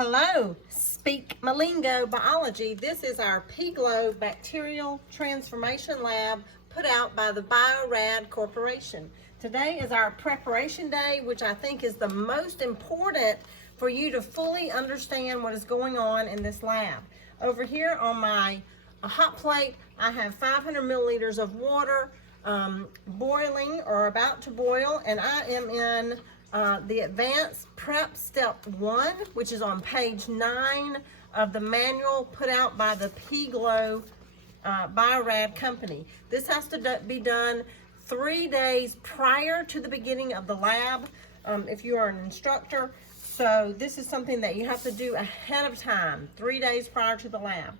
Hello, speak my lingo biology. This is our Pglo bacterial transformation lab put out by the Biorad Corporation. Today is our preparation day, which I think is the most important for you to fully understand what is going on in this lab. Over here on my hot plate, I have 500 milliliters of water boiling or about to boil, and I am in the advanced prep step 1, which is on page 9 of the manual put out by the Pglo Biorad company. This has to be done 3 days prior to the beginning of the lab if you are an instructor. So this is something that you have to do ahead of time, 3 days prior to the lab.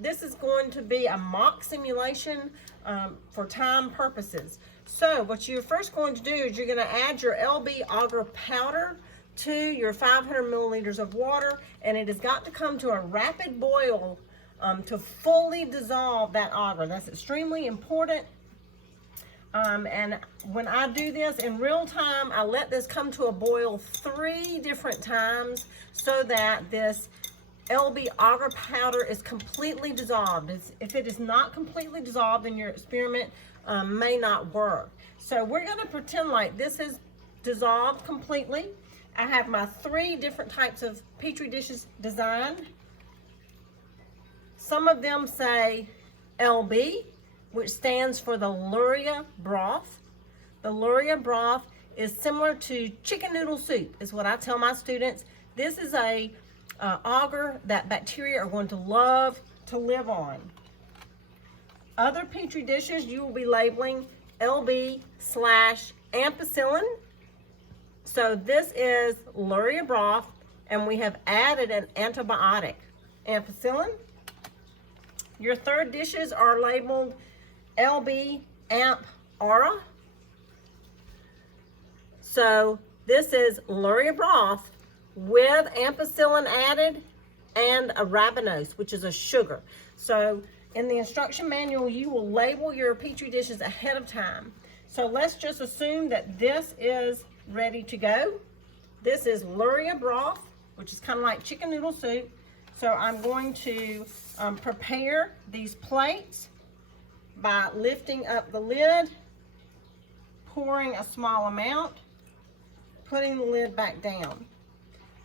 This is going to be a mock simulation for time purposes. So what you're first going to do is you're going to add your LB agar powder to your 500 milliliters of water, and it has got to come to a rapid boil to fully dissolve that agar. That's extremely important. And when I do this in real time, I let this come to a boil 3 different times so that this LB agar powder is completely dissolved. If it is not completely dissolved, then your experiment may not work. So we're going to pretend like this is dissolved completely. I have my 3 different types of Petri dishes designed. Some of them say LB, which stands for the Luria broth. The Luria broth is similar to chicken noodle soup, is what I tell my students. This is a agar that bacteria are going to love to live on. Other Petri dishes you will be labeling LB/ampicillin. So this is Luria broth, and we have added an antibiotic, ampicillin. Your third dishes are labeled LB/amp aura. So this is Luria broth with ampicillin added and arabinose, which is a sugar. So in the instruction manual, you will label your Petri dishes ahead of time. So let's just assume that this is ready to go. This is Luria broth, which is kind of like chicken noodle soup. So I'm going to prepare these plates by lifting up the lid, pouring a small amount, putting the lid back down.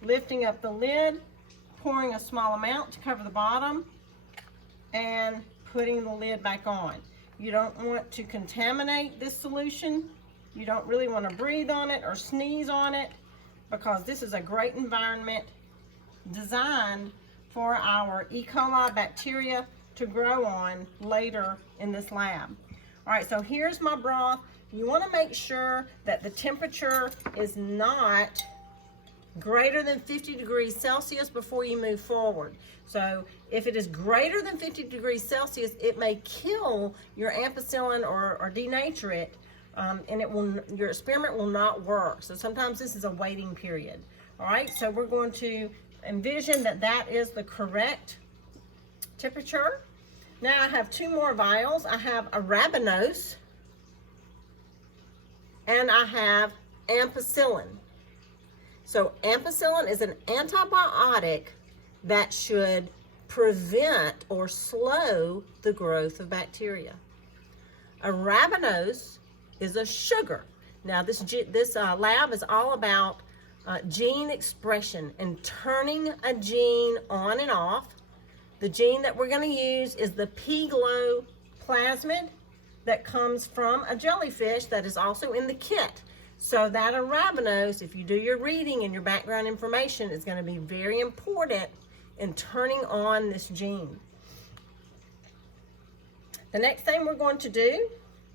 Lifting up the lid, pouring a small amount to cover the bottom, and putting the lid back on. You don't want to contaminate this solution. You don't really want to breathe on it or sneeze on it, because this is a great environment designed for our E. coli bacteria to grow on later in this lab. All right, so here's my broth. You want to make sure that the temperature is not greater than 50 degrees Celsius before you move forward. So if it is greater than 50 degrees Celsius, it may kill your ampicillin or denature it, and your experiment will not work. So sometimes this is a waiting period. All right, so we're going to envision that that is the correct temperature. Now I have 2 more vials. I have arabinose and I have ampicillin. So ampicillin is an antibiotic that should prevent or slow the growth of bacteria. Arabinose is a sugar. Now this lab is all about gene expression and turning a gene on and off. The gene that we're going to use is the Pglo plasmid that comes from a jellyfish that is also in the kit. So that arabinose, if you do your reading and your background information, is going to be very important in turning on this gene. The next thing we're going to do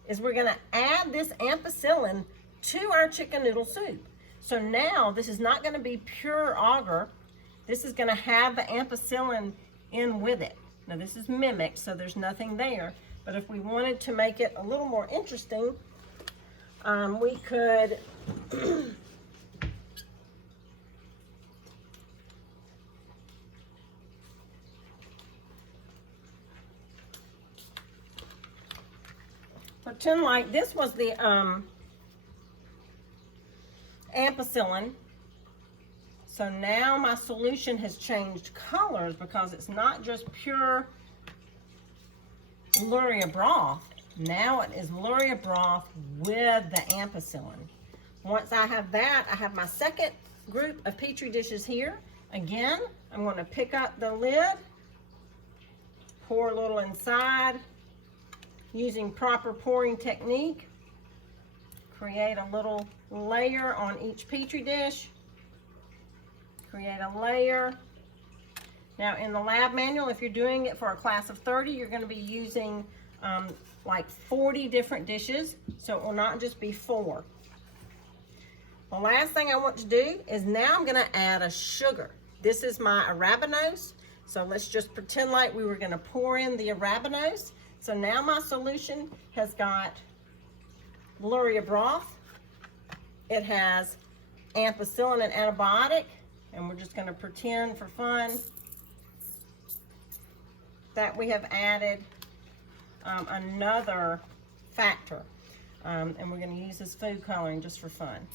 is we're going to add this ampicillin to our chicken noodle soup. So now this is not going to be pure agar. This is going to have the ampicillin in with it. Now this is mimicked, so there's nothing there. But if we wanted to make it a little more interesting, we could pretend like this was the ampicillin. So now my solution has changed colors because it's not just pure Luria broth. Now it is Luria broth with the ampicillin. Once I have that, I have my second group of Petri dishes here. Again, I'm going to pick up the lid, pour a little inside, using proper pouring technique. Create a little layer on each Petri dish. Create a layer. Now in the lab manual, if you're doing it for a class of 30, you're going to be using like 40 different dishes, so it will not just be 4. The last thing I want to do is now I'm going to add a sugar. This is my arabinose, so let's just pretend like we were going to pour in the arabinose. So now my solution has got Luria broth. It has ampicillin and antibiotic, and we're just going to pretend for fun that we have added another factor, and we're going to use this food coloring just for fun.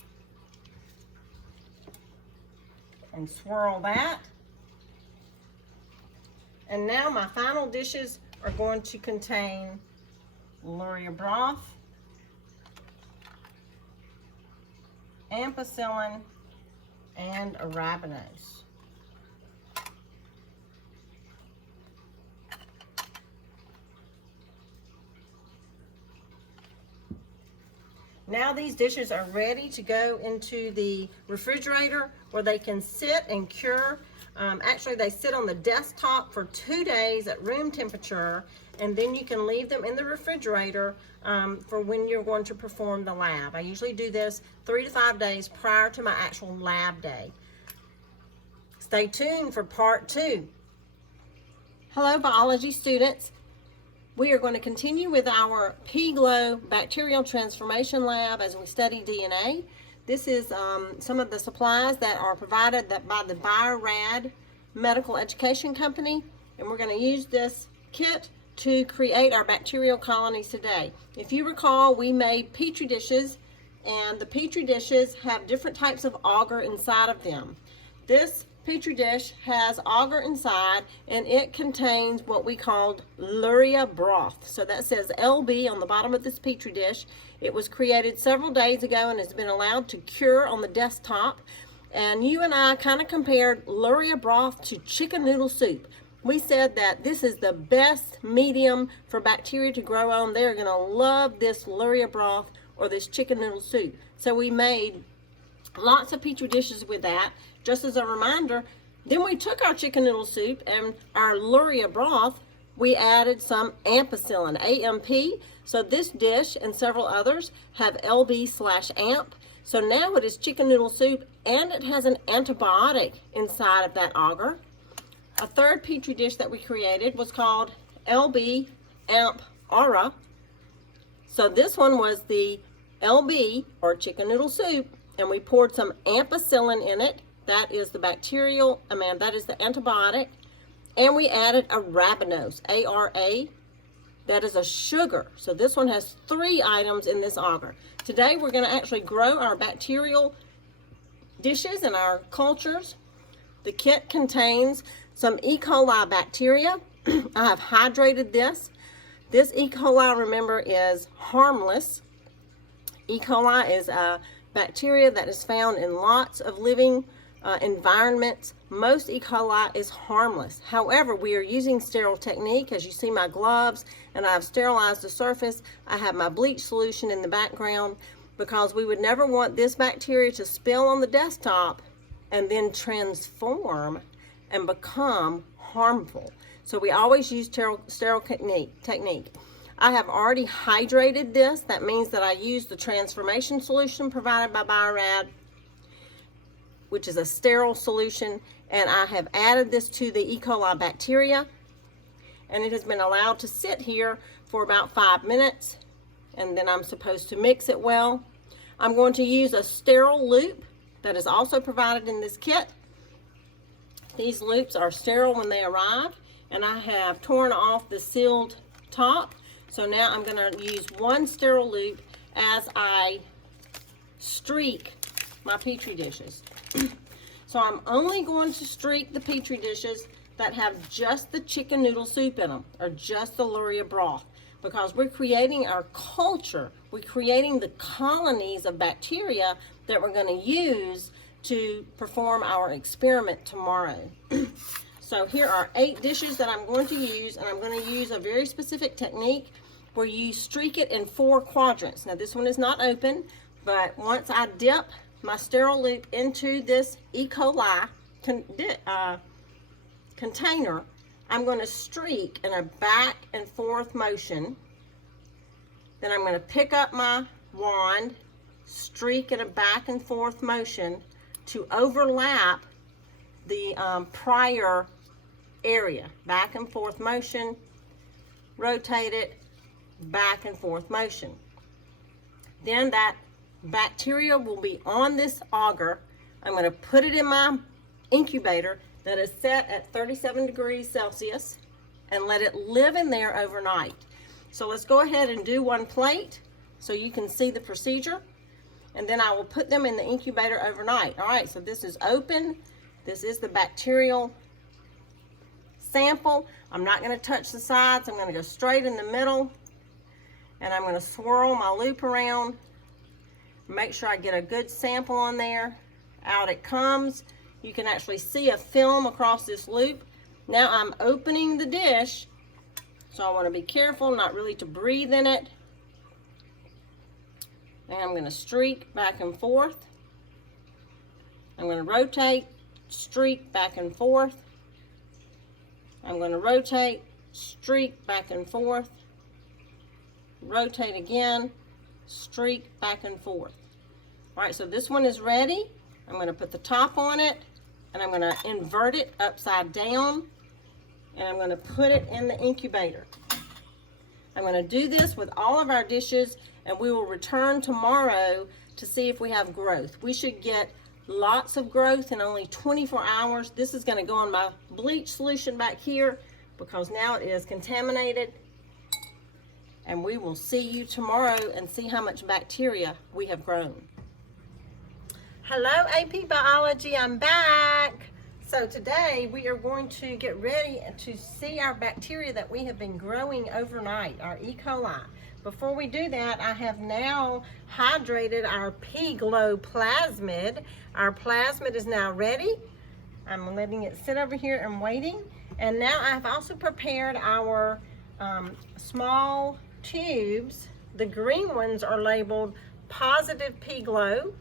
And swirl that. And now my final dishes are going to contain Luria broth, ampicillin, and arabinose. Now these dishes are ready to go into the refrigerator where they can sit and cure. Actually, they sit on the desktop for 2 days at room temperature, and then you can leave them in the refrigerator for when you're going to perform the lab. I usually do this 3 to 5 days prior to my actual lab day. Stay tuned for part 2. Hello, biology students. We are going to continue with our Pglo bacterial transformation lab as we study DNA. This is some of the supplies that are provided by the Bio-Rad Medical Education Company, and we're going to use this kit to create our bacterial colonies today. If you recall, we made Petri dishes, and the Petri dishes have different types of agar inside of them. This Petri dish has agar inside, and it contains what we called Luria broth. So that says LB on the bottom of this Petri dish. It was created several days ago and has been allowed to cure on the desktop. And you and I kind of compared Luria broth to chicken noodle soup. We said that this is the best medium for bacteria to grow on. They're going to love this Luria broth or this chicken noodle soup. So we made lots of Petri dishes with that. Just as a reminder, then we took our chicken noodle soup and our Luria broth, we added some ampicillin, AMP. So this dish and several others have LB/AMP. So now it is chicken noodle soup, and it has an antibiotic inside of that agar. A third Petri dish that we created was called LB/AMP-AURA. So this one was the LB, or chicken noodle soup, and we poured some ampicillin in it. That is the bacterial, that is the antibiotic. And we added arabinose, ARA. That is a sugar. So this one has 3 items in this agar. Today we're going to actually grow our bacterial dishes and our cultures. The kit contains some E. coli bacteria. I have hydrated this. This E. coli, remember, is harmless. E. coli is a bacteria that is found in lots of living environments. Most E. coli is harmless. However, we are using sterile technique. As you see my gloves, and I've sterilized the surface. I have my bleach solution in the background because we would never want this bacteria to spill on the desktop and then transform and become harmful. So we always use sterile technique. I have already hydrated this. That means that I used the transformation solution provided by Bio-Rad, which is a sterile solution, and I have added this to the E. coli bacteria, and it has been allowed to sit here for about 5 minutes, and then I'm supposed to mix it well. I'm going to use a sterile loop that is also provided in this kit. These loops are sterile when they arrive, and I have torn off the sealed top. So now I'm going to use one sterile loop as I streak my Petri dishes. So So I'm only going to streak the Petri dishes that have just the chicken noodle soup in them, or just the luria broth, because we're creating our culture. We're creating the colonies of bacteria that we're going to use to perform our experiment tomorrow. So here are 8 dishes that I'm going to use, and I'm going to use a very specific technique where you streak it in 4 quadrants. Now this one is not open, but once I dip my sterile loop into this E. coli container, I'm going to streak in a back and forth motion. Then I'm going to pick up my wand, streak in a back and forth motion to overlap the prior area. Back and forth motion, rotate it, back and forth motion. Then that bacteria will be on this agar. I'm going to put it in my incubator that is set at 37 degrees Celsius and let it live in there overnight. So let's go ahead and do one plate so you can see the procedure, and then I will put them in the incubator overnight. All right, so this is open. This is the bacterial sample. I'm not going to touch the sides. I'm going to go straight in the middle, and I'm going to swirl my loop around. Make sure I get a good sample on there. Out it comes. You can actually see a film across this loop. Now I'm opening the dish, so I want to be careful not really to breathe in it. And I'm going to streak back and forth. I'm going to rotate, streak back and forth. I'm going to rotate, streak back and forth. Rotate again, streak back and forth. All right, so this one is ready. I'm going to put the top on it, and I'm going to invert it upside down, and I'm going to put it in the incubator. I'm going to do this with all of our dishes, and we will return tomorrow to see if we have growth. We should get lots of growth in only 24 hours. This is going to go in my bleach solution back here because now it is contaminated. And we will see you tomorrow and see how much bacteria we have grown. Hello, AP Biology, I'm back. So today we are going to get ready to see our bacteria that we have been growing overnight, our E. coli. Before we do that, I have now hydrated our Pglo plasmid. Our plasmid is now ready. I'm letting it sit over here and waiting. And now I've also prepared our small tubes. The green ones are labeled positive Pglo,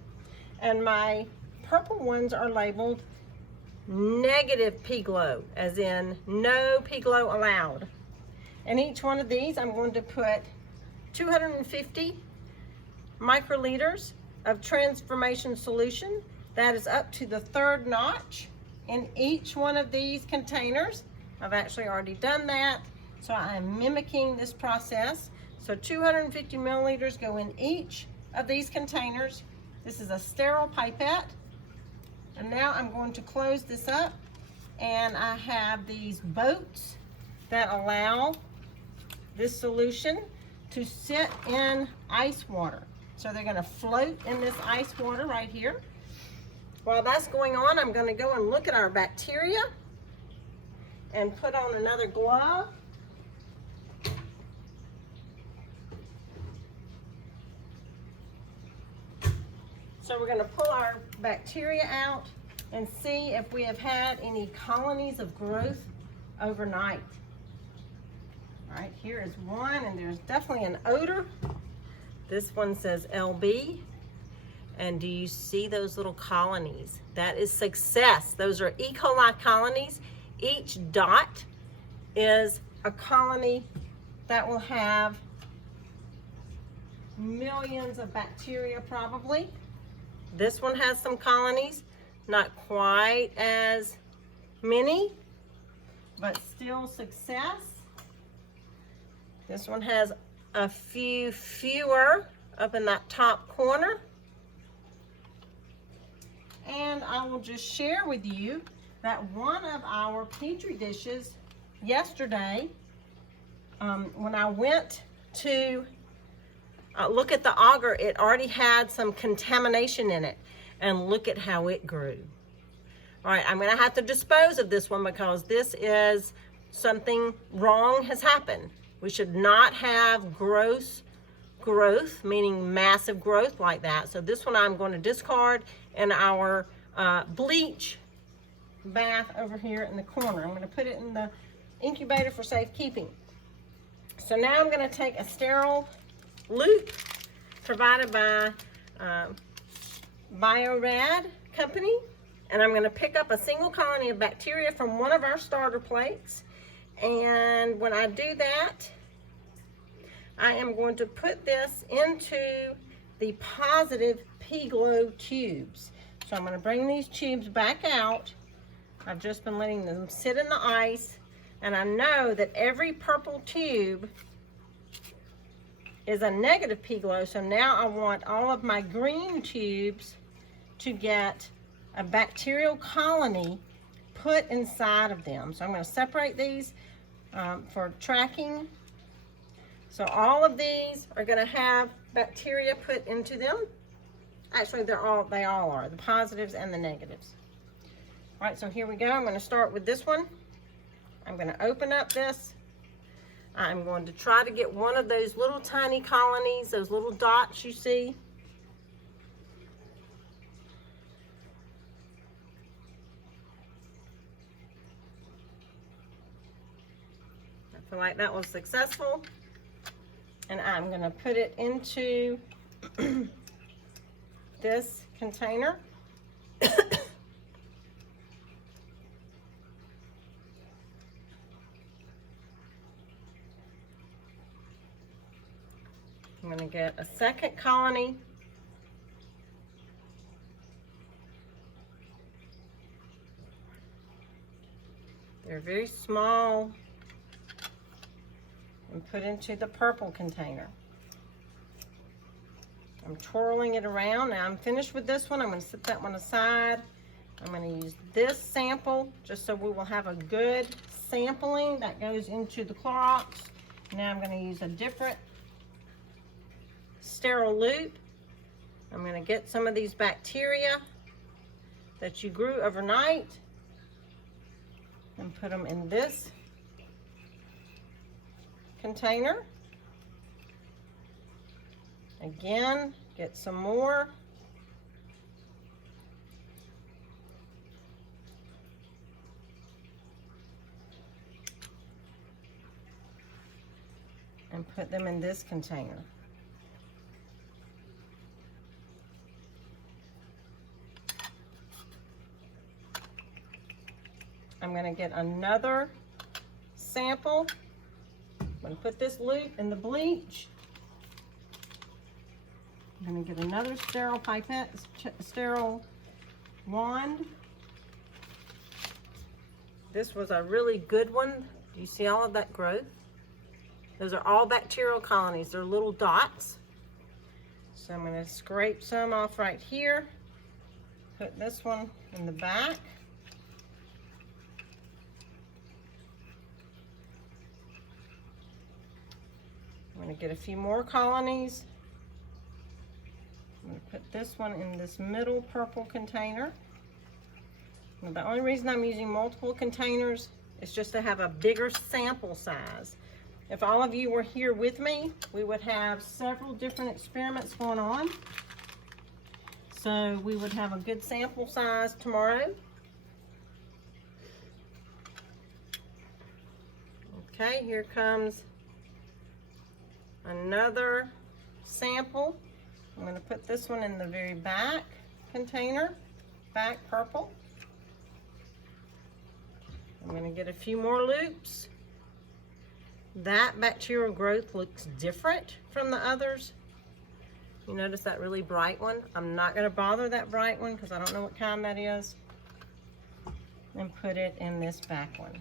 and my purple ones are labeled negative Pglo, as in no Pglo allowed. And each one of these I'm going to put 250 microliters of transformation solution. That is up to the 3rd notch in each one of these containers. I've actually already done that, so I'm mimicking this process. So 250 milliliters go in each of these containers. This is a sterile pipette. And now I'm going to close this up, and I have these boats that allow this solution to sit in ice water. So they're going to float in this ice water right here. While that's going on, I'm going to go and look at our bacteria and put on another glove. So we're going to pull our bacteria out and see if we have had any colonies of growth overnight. All right, here is one, and there's definitely an odor. This one says LB. And do you see those little colonies? That is success. Those are E. coli colonies. Each dot is a colony that will have millions of bacteria probably. This one has some colonies, not quite as many, but still success. This one has a few fewer up in that top corner. And I will just share with you that one of our Petri dishes yesterday, when I went to look at the agar, it already had some contamination in it. And look at how it grew. All right, I'm gonna have to dispose of this one because this is something wrong has happened. We should not have gross growth, meaning massive growth like that. So this one I'm going to discard in our bleach bath over here in the corner. I'm going to put it in the incubator for safekeeping. So now I'm going to take a sterile loop provided by BioRad company, and I'm going to pick up a single colony of bacteria from one of our starter plates. And when I do that, I am going to put this into the positive Pglo tubes. So I'm going to bring these tubes back out. I've just been letting them sit in the ice, and I know that every purple tube is a negative Pglo, so now I want all of my green tubes to get a bacterial colony put inside of them. So I'm going to separate these for tracking. So all of these are going to have bacteria put into them. Actually, they all are, the positives and the negatives. All right, so here we go. I'm going to start with this one. I'm going to open up this. I'm going to try to get one of those little tiny colonies, those little dots you see. I feel like that was successful. And I'm going to put it into this container. I'm going to get a second colony. They're very small, and put into the purple container. I'm twirling it around. Now I'm finished with this one. I'm going to set that one aside. I'm going to use this sample just so we will have a good sampling that goes into the Clorox. Now I'm going to use a different sterile loop. I'm going to get some of these bacteria that you grew overnight and put them in this container. Again, get some more. And put them in this container. I'm going to get another sample. I'm going to put this loop in the bleach. I'm going to get another sterile pipette, sterile wand. This was a really good one. Do you see all of that growth? Those are all bacterial colonies. They're little dots. So I'm going to scrape some off right here. Put this one in the back. I'm going to get a few more colonies. I'm going to put this one in this middle purple container. And the only reason I'm using multiple containers is just to have a bigger sample size. If all of you were here with me, we would have several different experiments going on. So we would have a good sample size tomorrow. Okay, here comes another sample. I'm going to put this one in the very back container, back purple. I'm going to get a few more loops. That bacterial growth looks different from the others. You notice that really bright one? I'm not going to bother that bright one because I don't know what kind that is. And put it in this back one.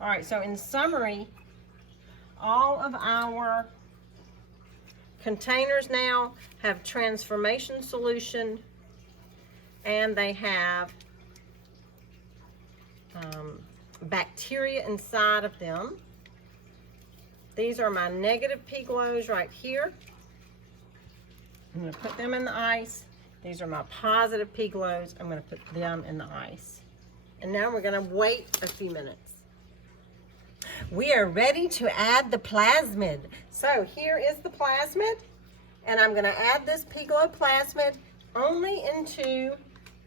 All right, so in summary, all of our containers now have transformation solution, and they have bacteria inside of them. These are my negative Pglos right here. I'm going to put them in the ice, These are my positive Pglos. I'm going to put them in the ice. And now we're going to wait a few minutes. We are ready to add the plasmid. So here is the plasmid. And I'm going to add this Pglo plasmid only into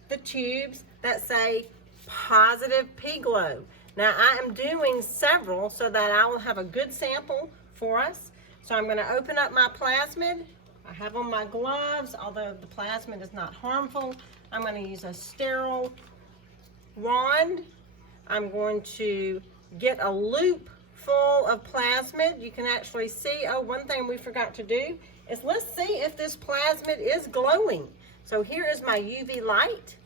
the tubes that say positive Pglo. Now I am doing several so that I will have a good sample for us. So I'm going to open up my plasmid. I have on my gloves, although the plasmid is not harmful. I'm going to use a sterile wand. I'm going to get a loop full of plasmid. You can actually see, oh, one thing we forgot to do is let's see if this plasmid is glowing. So here is my UV light.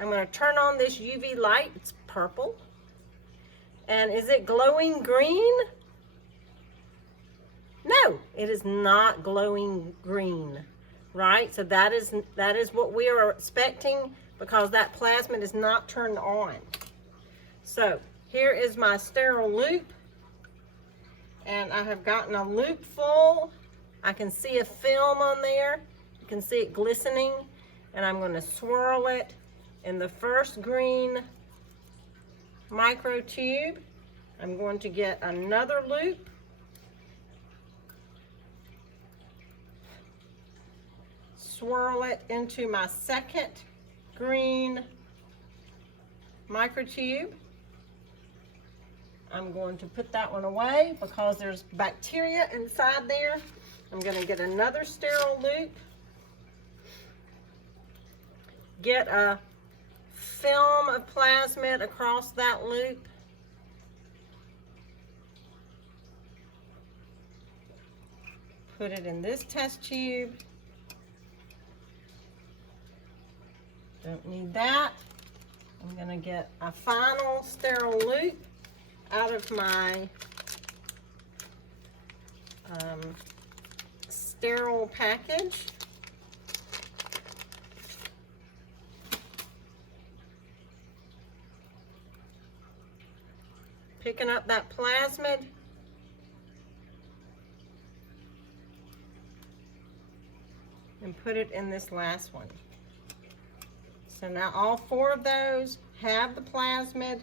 I'm going to turn on this UV light. It's purple. And is it glowing green? No, it is not glowing green, right? So that is what we are expecting because that plasmid is not turned on. So here is my sterile loop, and I have gotten a loop full. I can see a film on there. You can see it glistening, and I'm going to swirl it in the first green micro tube. I'm going to get another loop. Swirl it into my second green microtube. I'm going to put that one away because there's bacteria inside there. I'm going to get another sterile loop. Get a film of plasmid across that loop. Put it in this test tube. Don't need that. I'm going to get a final sterile loop out of my sterile package. Picking up that plasmid. And put it in this last one. So now all four of those have the plasmid.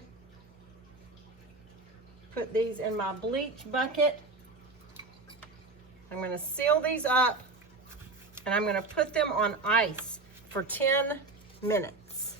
Put these in my bleach bucket. I'm going to seal these up and I'm going to put them on ice for 10 minutes.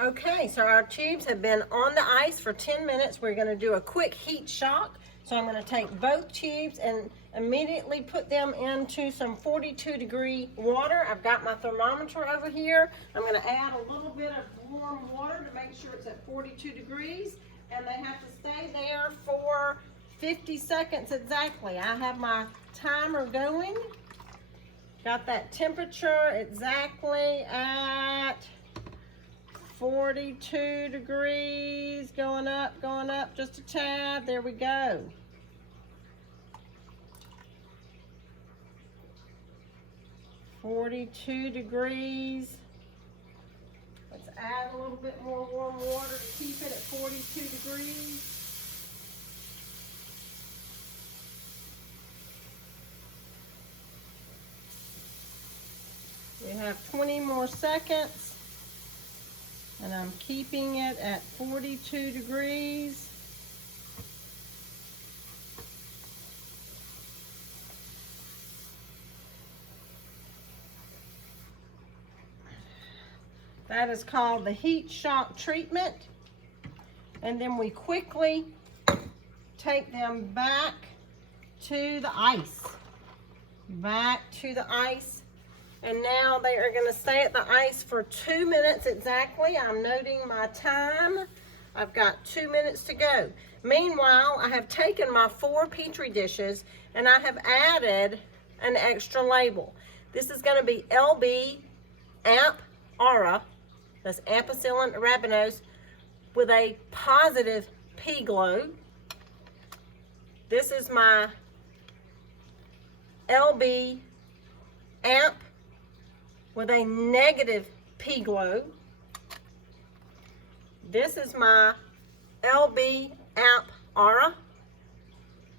Okay, so our tubes have been on the ice for 10 minutes. We're going to do a quick heat shock. So I'm going to take both tubes and immediately put them into some 42-degree water. I've got my thermometer over here. I'm going to add a little bit of warm water to make sure it's at 42 degrees. And they have to stay there for 50 seconds exactly. I have my timer going. Got that temperature exactly at 42 degrees, going up just a tad. There we go. .42 degrees. Let's add a little bit more warm water to keep it at 42 degrees. We have 20 more seconds. And I'm keeping it at 42 degrees. That is called the heat shock treatment. And then we quickly take them back to the ice. Back to the ice. And now they are going to stay at the ice for 2 minutes exactly. I'm noting my time. I've got 2 minutes to go. Meanwhile, I have taken my 4 Petri dishes and I have added an extra label. This is going to be LB Amp Aura, that's ampicillin arabinose, with a positive Pglo. This is my LB Amp with a negative Pglo. This is my LB Amp Aura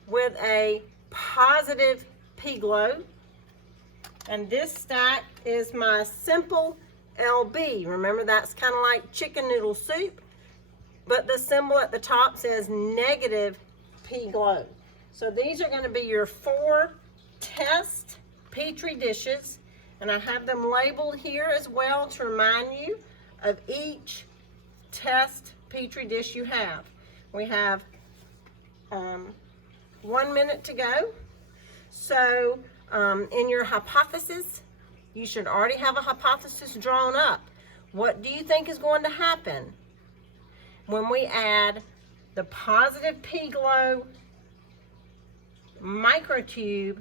with a positive Pglo. And this stack is my simple LB. Remember, that's kind of like chicken noodle soup, but the symbol at the top says negative Pglo. So these are going to be your 4 test Petri dishes, and I have them labeled here as well to remind you of each test Petri dish you have. We have 1 minute to go. So in your hypothesis, you should already have a hypothesis drawn up. What do you think is going to happen when we add the positive Pglo microtube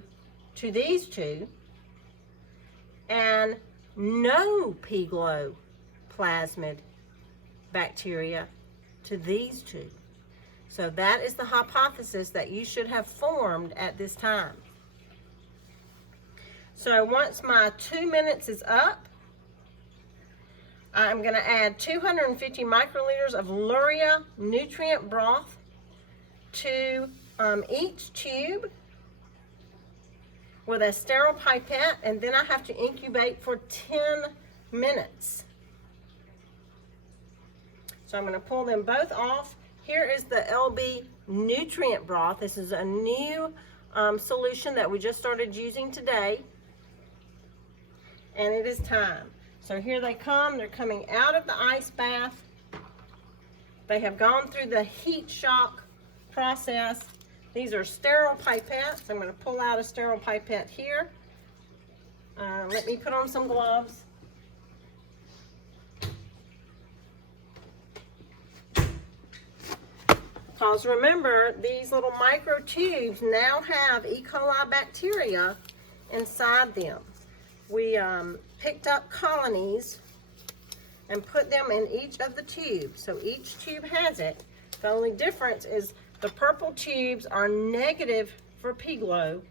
to these two and no Pglo plasmid bacteria to these two? So that is the hypothesis that you should have formed at this time. So once my 2 minutes is up, I'm going to add 250 microliters of Luria nutrient broth to each tube with a sterile pipette, and then I have to incubate for 10 minutes. So I'm going to pull them both off. Here is the LB nutrient broth. This is a new solution that we just started using today. And it is time. So here they come. They're coming out of the ice bath. They have gone through the heat shock process. These are sterile pipettes. I'm going to pull out a sterile pipette here. Let me put on some gloves. Because remember, these little micro tubes now have E. coli bacteria inside them. We picked up colonies and put them in each of the tubes. So each tube has it. The only difference is the purple tubes are negative for Pglo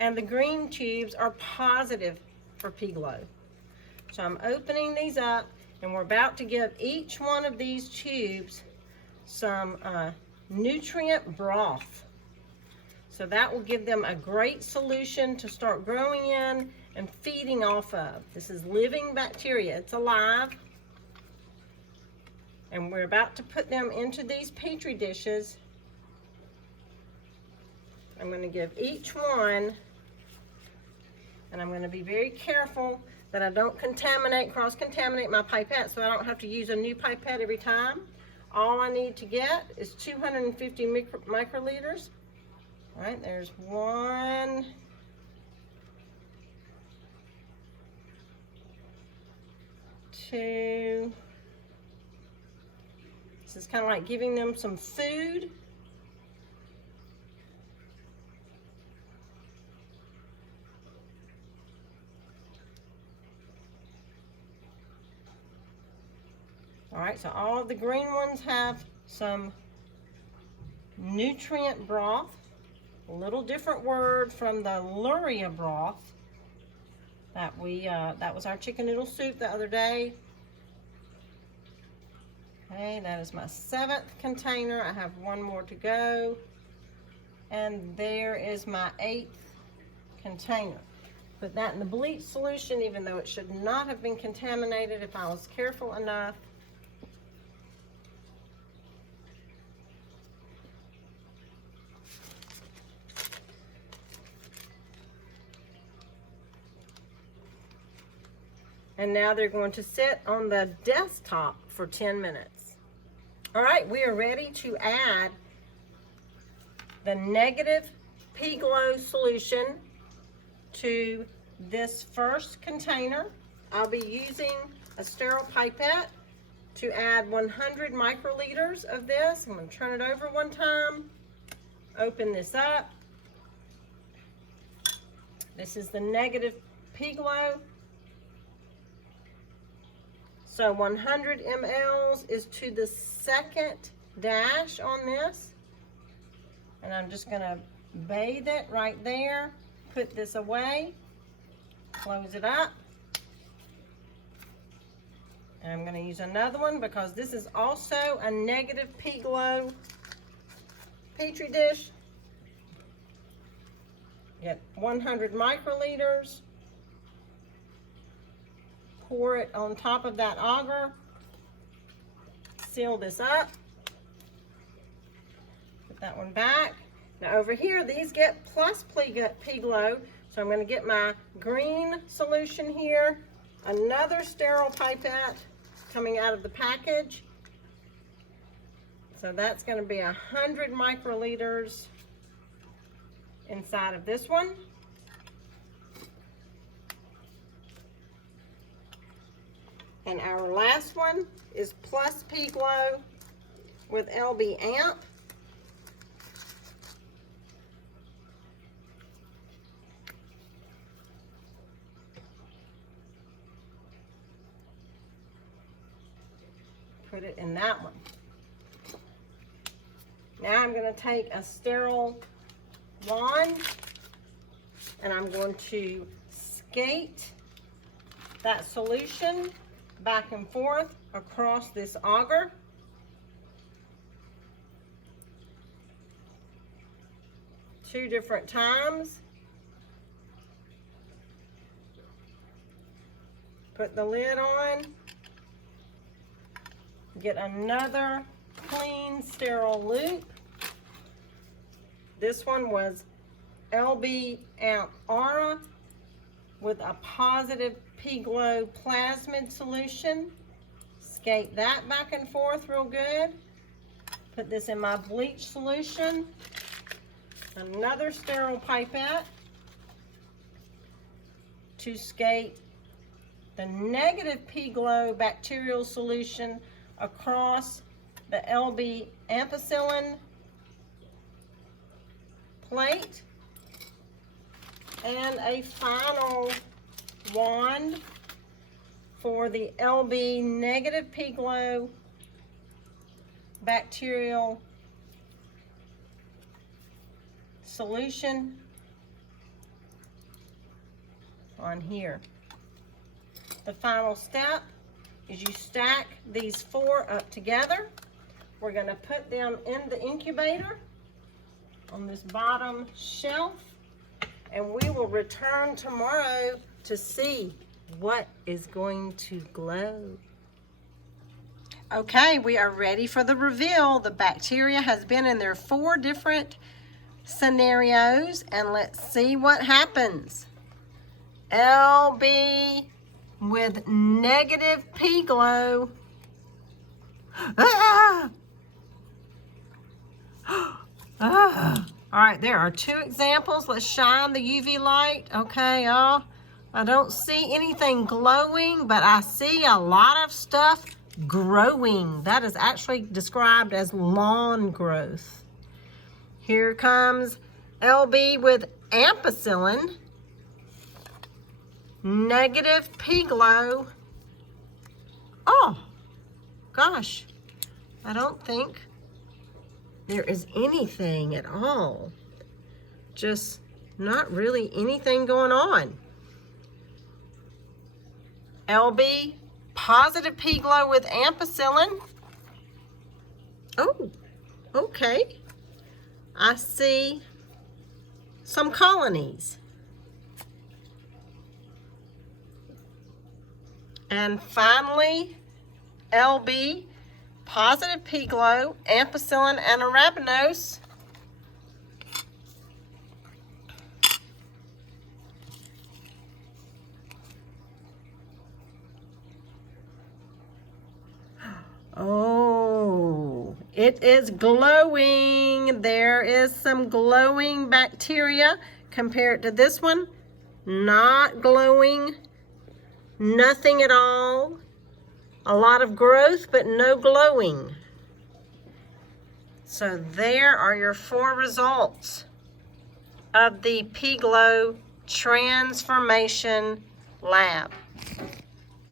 and the green tubes are positive for Pglo. So I'm opening these up and we're about to give each one of these tubes some nutrient broth. So that will give them a great solution to start growing in and feeding off of. This is living bacteria. It's alive. And we're about to put them into these Petri dishes. I'm going to give each one, and I'm going to be very careful that I don't cross-contaminate my pipette, so I don't have to use a new pipette every time. All I need to get is 250 microliters. All right, there's 1, 2. This is kind of like giving them some food. All right, so all of the green ones have some nutrient broth, a little different word from the Luria broth that that was our chicken noodle soup the other day. Okay, that is my 7th container. I have 1 more to go. And there is my 8th container. Put that in the bleach solution, even though it should not have been contaminated if I was careful enough. And now they're going to sit on the desktop for 10 minutes. All right, we are ready to add the negative Pglo solution to this first container. I'll be using a sterile pipette to add 100 microliters of this. I'm going to turn it over one time, open this up. This is the negative Pglo. So 100 mLs is to the 2nd dash on this. And I'm just going to bathe it right there. Put this away. Close it up. And I'm going to use another one because this is also a negative Pglo Petri dish. Get 100 microliters. pour it on top of that agar. Seal this up. Put that one back. Now over here, these get plus Pglo, so I'm going to get my green solution here. Another sterile pipette coming out of the package. So that's going to be 100 microliters inside of this one. And our last one is plus Pglo with LB amp. Put it in that one. Now I'm going to take a sterile wand and I'm going to skate that solution back and forth across this agar. Two different times. Put the lid on. Get another clean, sterile loop. This one was LB amp aura with a positive Pglo plasmid solution. Skate that back and forth real good. Put this in my bleach solution. Another sterile pipette to skate the negative Pglo bacterial solution across the LB ampicillin plate, and a final wand for the LB negative Pglo bacterial solution on here. The final step is you stack these four up together. We're going to put them in the incubator on this bottom shelf, and we will return tomorrow to see what is going to glow. Okay, we are ready for the reveal. The bacteria has been in their 4 different scenarios, and let's see what happens. LB with negative Pglo. Ah! Ah. All right, there are 2 examples. Let's shine the UV light. Okay, I don't see anything glowing, but I see a lot of stuff growing. That is actually described as lawn growth. Here comes LB with ampicillin, negative Pglo. Oh, gosh, I don't think there is anything at all. Just not really anything going on. LB positive Pglo with ampicillin. Oh, okay. I see some colonies. And finally, LB positive Pglo, ampicillin, and arabinose. Oh, it is glowing. There is some glowing bacteria compared to this one. Not glowing, nothing at all. A lot of growth, but no glowing. So there are your 4 results of the Pglo Transformation Lab.